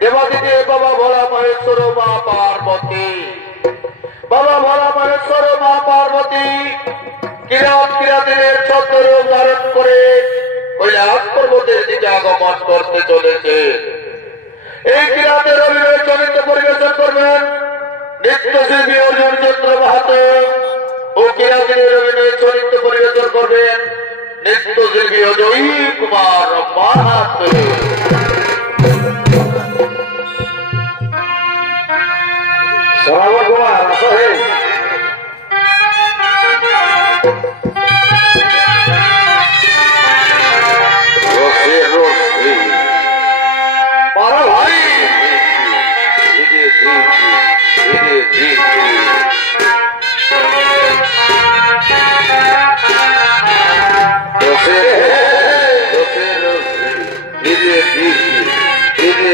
দেবাদিদেব বাবা ভোলা মহেশ্বর মা পার্বতী, বাবা ভোলা মহেশ্বর মা পার্বতী কিরাত কিরাতিনের ছদ্মরূপ ধারণ করে কৈলাস পর্বতের দিকে আগমন করতে চলেছে। এই কিরাতের অভিনয় চরিত্র পরিবেশন করবেন নৃত্যশিল্পী অর্জুন চন্দ্র মাহাতো ও কিরাতিনের অভিনয় চরিত্র পরিবেশন করবেন নৃত্যশিল্পী অজয় কুমার মাহাতো। শ্রাবণ কুমার আসো হে। পারা ভাই ধীরে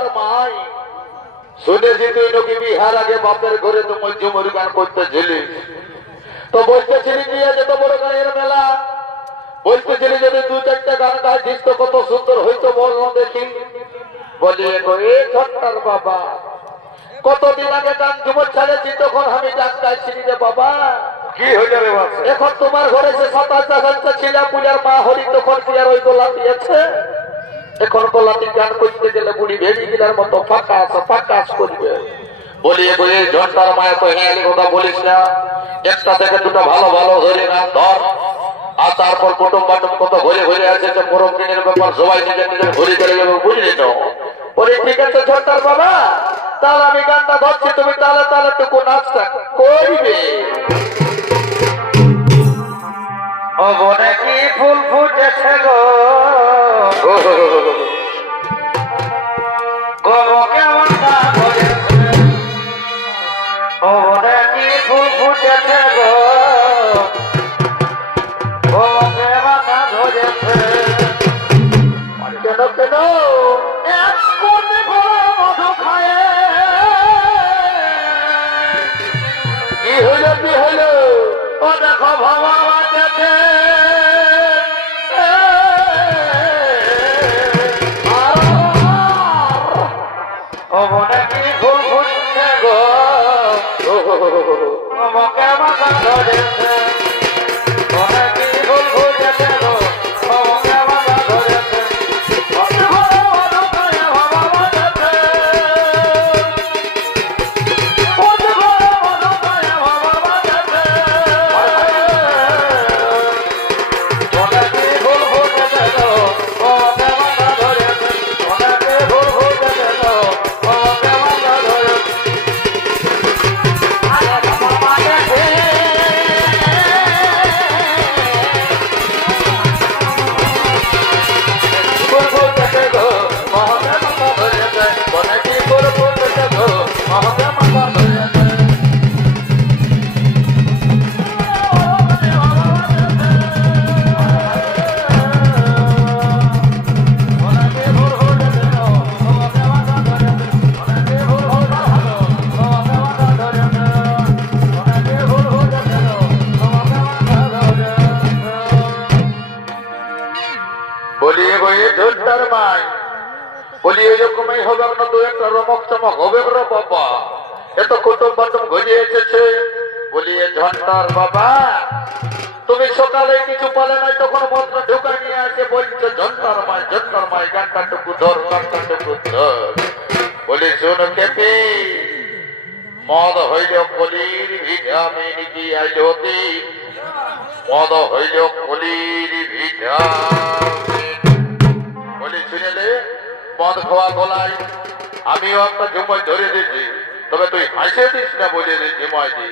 ঝন্টার মাই শুনেছি তুই নাকি বিহার আগে বাপের ঘরে তো মজুমরি গান করতেছিলি, তো বলতেছিলি কি আছে তো বড় গানের মেলা, বলতেছিলি যদি দু চারটা গান গাইছিস তো কত সুন্দর হইতো বল না দেখি। বলি এগো এ ঝন্টার বাবা, কতদিন আগে গান ঝুমর ছাড়েছি তখন আমি গান গাইছিলি রে বাবা। কি হয়ে যাবে বাচ্চা? এখন তোমার ঘরে সে 27 ছিলা পুজার মা হরি তখন পুজার ওই গোলা দিয়েছে, এখন গোলাটি গান করতে গেলে বুড়ি ভেড়ি গিলার মতো ফাঁকাস করবে। বলি এগো এই ঝন্টার মায়ের তো হেঁয়ালি কথা বলিস না, একটা থেকে দুটো ভালো ভালো ধরে না ধর, আর তারপর কুটুম বাটুম কত ঘুরে ঘুরে আছে যে মোরম কিনের ব্যাপার সবাই নিজের নিজের ঘুরে চলে যাবে, বুঝলি তো? বলি ঠিক আছে ঝন্টার বাবা, তাহলে আমি গানটা ধরছি, তুমি তাহলে তাহলে টুকু নাচটা করবে। ও বনে কি ফুল ফুটেছে গো, কেমন না ধরেছে। ও বনে কি ফুল ফুটেছে গো, কেমন না ধরেছে। কেন কেন মধু খায় কি হইল কি হইল? ও দেখো ভাবা বাঁচেছে। ও মনে কি ফুল ফুটছে গো, আমাকে মাথা ধরেছে। মনে কি ফুল ফুটেছে গো, আমাকে মাথা ধরেছে। বলি এরকমই হবে না, দু একটা রমক চমক হবে রে বাবা, এত কুটুম বাটুম ঘুরে এসেছে। বলি এ ঝন্টার বাবা, তুমি সকালে কিছু পালে নাই তখন মন্ত্র ঢুকা নিয়ে আসে বলছে ঝন্টার মাই গানটা টুকু ধর, গানটা টুকু ধর। বলি শোনো কেপি, মদ হইল কলির ভিটামিন কি আইলতি, মদ হইল কলির ভিটামিন। বলি শুনেলে মদ খাওয়া গলায় আমিও একটা ঝুমাই ধরে দিয়েছি, তবে তুই হাসে দিস না বলে দিই ঝুমাই দি।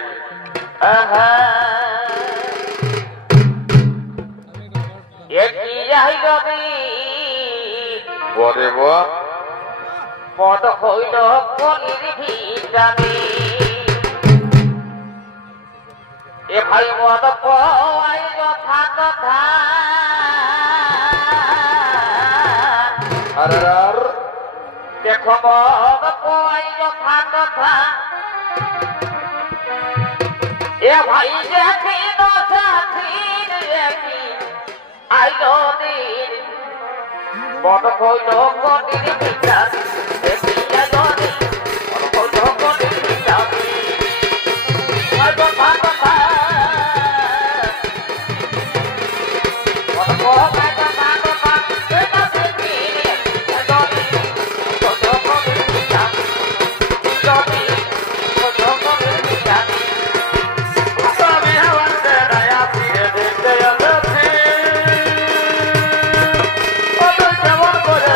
বরে বাহ, মদ হইল কলির ভিটামিন। এ ভাই মদ পাই যথা তথা, দেখো মদ পাই যথা তথা। এ ভাই দেখি সাথীর আইল দিন, মদ হইল কলির ভিটামিন। কেমন করে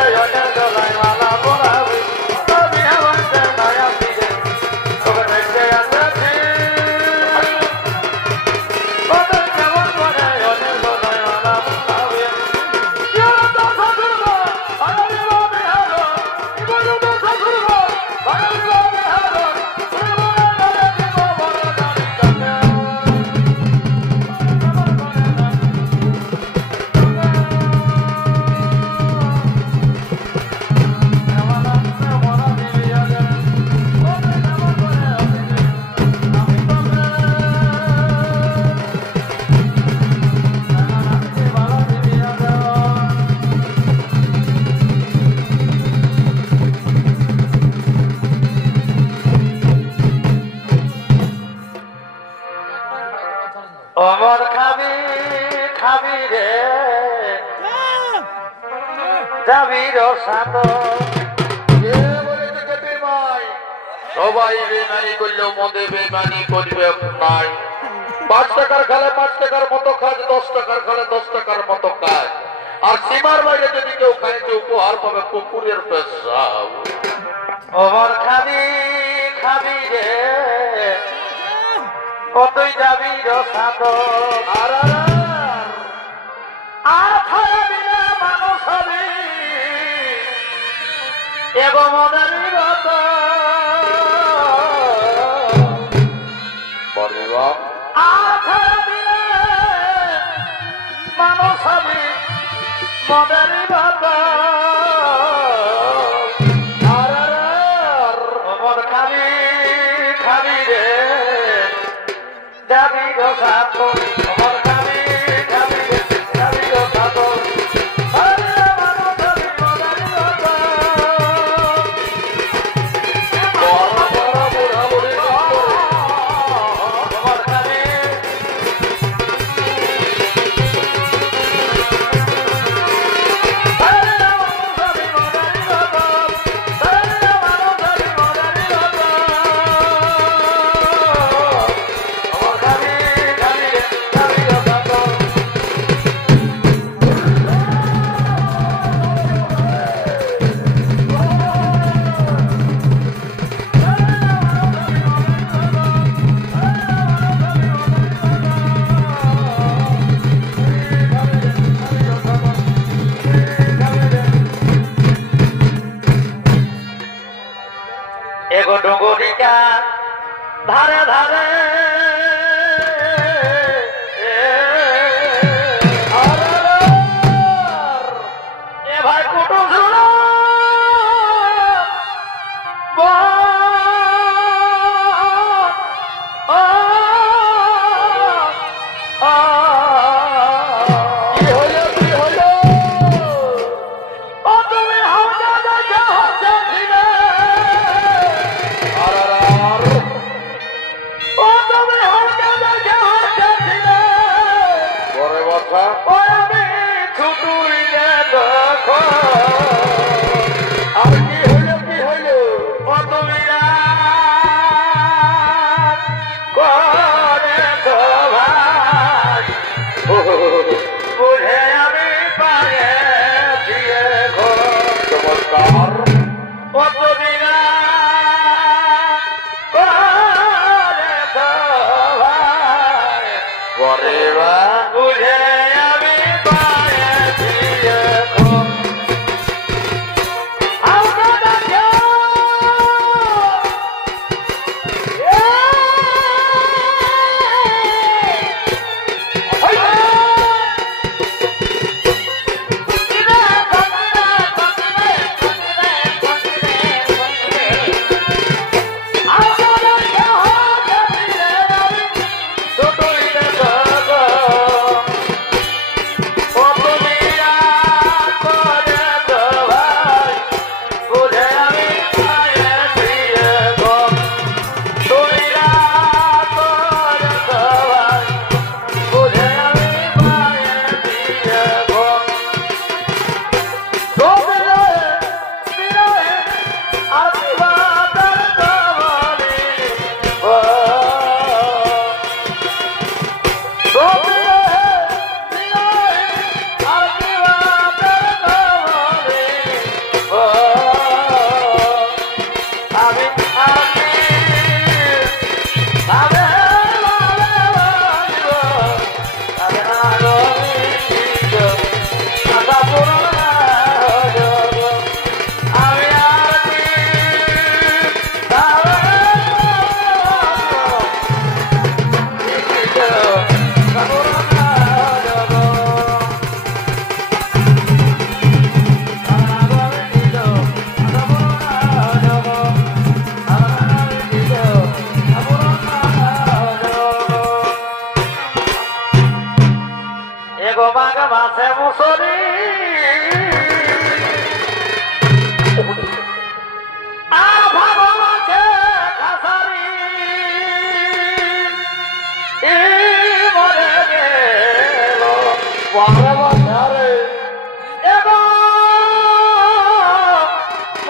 যাবির সাত কে বলেছে কে বেঈমান? সবাই বেমানি করলেও মদে বেমানি করবে নাই। 5 টাকার খেলে 5 টাকার মতো কাজ, 10 টাকার খেলে 10 টাকার মতো কাজ। আর সীমার বাইরে যদি কেউ খায় যে উপহার পাবে কুকুরের পেশাব। ওমর খাবি খাবি রে কতই যাবির সাত আর আর খাবি না মানুষ হবি এবং মনের রত পরিবার আর খাবি না মানুষ হবি মনের রত ওমর খাবি খাবি রে যাবি গো সাত ওমর খাবি খাবি রে যাবি গো সাত আরে মানুষ হবি মনের রত বড় বড় বুড়া বুড়ি ওমর খাবি এগো ডগরিকা ধারে ধারে এ ভাই কুটুম শুনো কি হইলো কি হইলো? ও তুমি হাওজা দেখা হচ্ছে ফিরে আর ও তুমি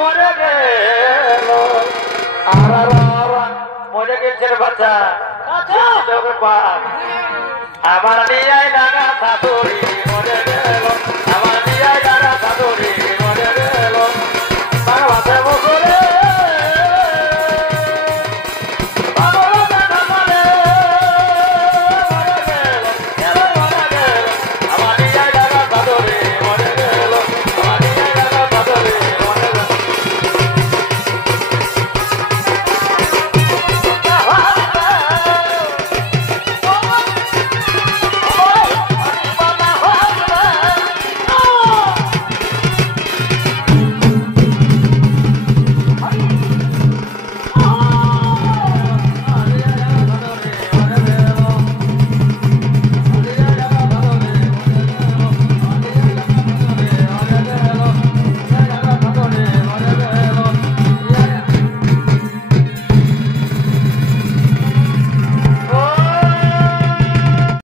মরে গেল মরে গেছে রে বাচ্চা তোর বাপ আমার নিয়াই ডাঙা শাশুড়ি মরে গেল আমার নিয়াই ডাঙা শাশুড়ি